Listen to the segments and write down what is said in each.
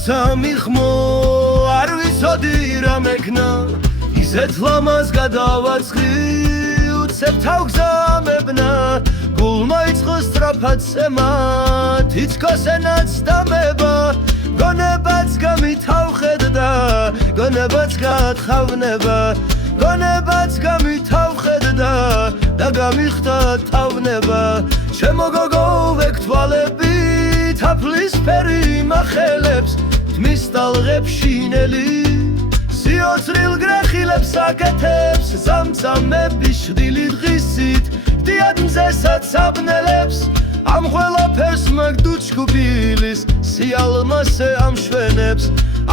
სამიხმო არ ვიცოდი რა მეკნა ისეთ ლამაზ გადავაცხი უცებ თავგზამებნა გულმა იწყო სწრაფად სემა თითქოსენაც დამება გონებაც გამითავხედდა გონებაც გათხავნება გონებაც გამითავხედდა და გამიხდა თავნება ჩემო გოგო ვეკთვალები თაფლისფერი მახელებს თმის ტალღებს შინელი სიოცრილ გრეხილებს აკეთებს ზამზამები შრილი დღისით დიად მზესაც აბნელებს ამ ყველაფერს მაგდუჩკუბილის სიალმასე ამშვენებს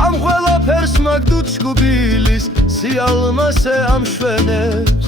ამ ყველაფერს მაგდუჩკუბილის სიალმასე ამშვენებს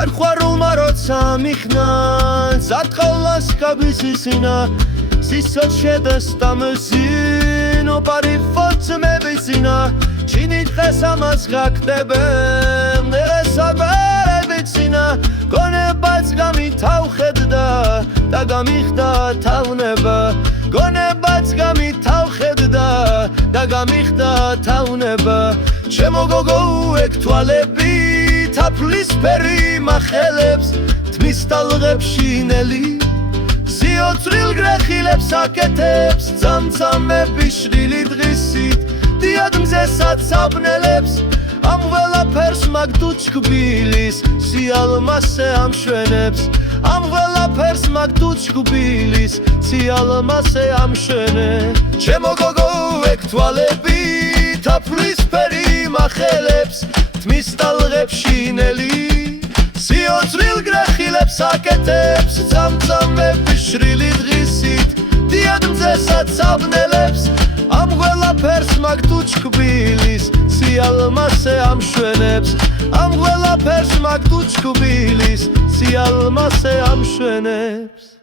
Sarxuarulma rotsa mixna Zatqalas kabisisina Sisot shedesta mesino Parifot mebisina Chinit xesamaz gakdeben Neresaberebitsina Gonebats gamitavxedda Da gamixda tavneba Gonebats gamitavxedda Da gamixda tavneba Chemo gogo ektwalebi თაფლისფერი მახელებს თმის ტალღებს შინელი სიოცრილ გრეხილებს აკეთებს ძამძამები შრილი დღისით დიად მზესაც აბნელებს ამ ყველაფერს მაგდუჩკბილის სიალმასე ამშვენებს ამ ყველაფერს მაგდუჩკბილის სიალმასე ამშვენებს ჩემო გოგო ექტვალები თაფლისფერი მახელებს თმის ტალღებს შინელი სიოცრილ გრეხილებს აკეთებს ძამძამები შრილი დღისით დიად მზესაც აბნელებს ამ ყველაფერს მაგდუჩკბილის სიალმასე ამშვენებს ამ ყველაფერს მაგდუჩკბილის სიალმასე ამშვენებს